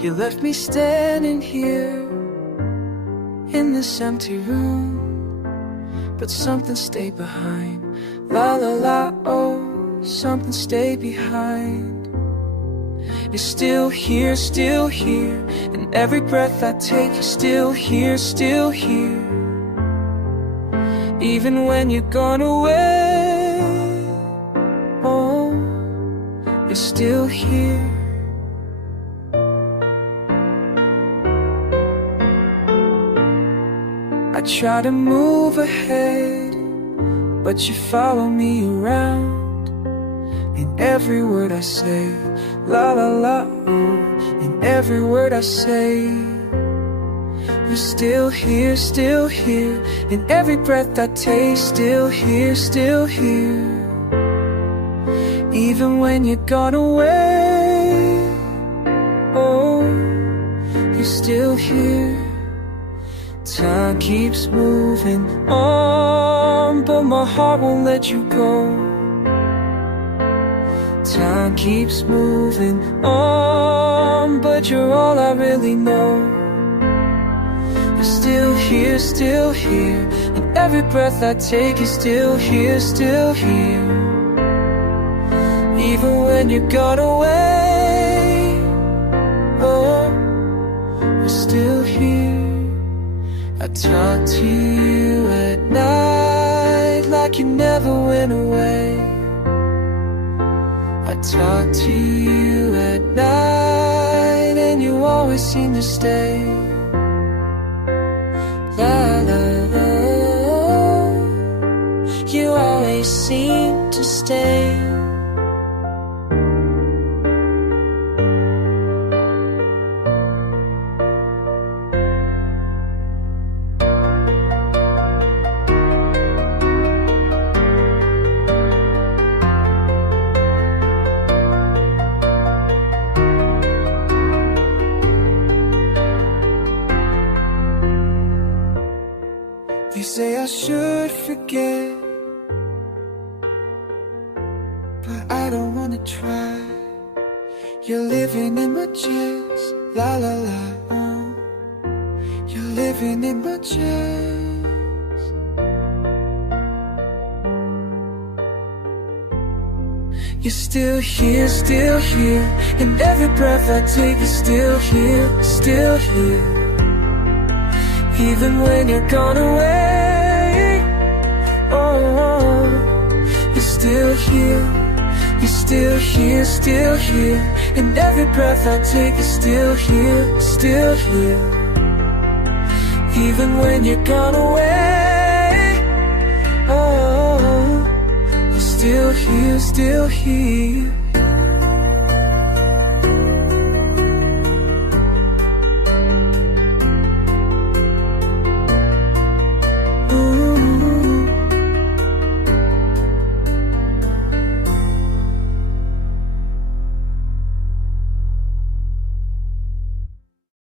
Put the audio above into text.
You left me standing here in this empty room, but something stayed behind. La la la, oh, something stayed behind. You're still here, and every breath I take, you're still here, even when you're gone away. Oh, you're still here. I try to move ahead, but you follow me around. In every word I say, la la la, oh, in every word I say, you're still here, in every breath I take, still here, even when you're gone away. Oh, you're still here. Time keeps moving on, but my heart won't let you go. Time keeps moving on, but you're all I really know. You're still here, and every breath I take, you're still here, even when you're gone away. Oh, you're still here. I talk to you at night like you never went away. I talk to you at night and you always seem to stay. La la la, you always seem to stay. You say I should forget, but I don't wanna try. You're living in my chest, la la la, oh. You're living in my chest. You're still here, and every breath I take is still here, even when you're gone away. Oh, you're still here, and every breath I take is still here, even when you're gone away. Oh, you're still here,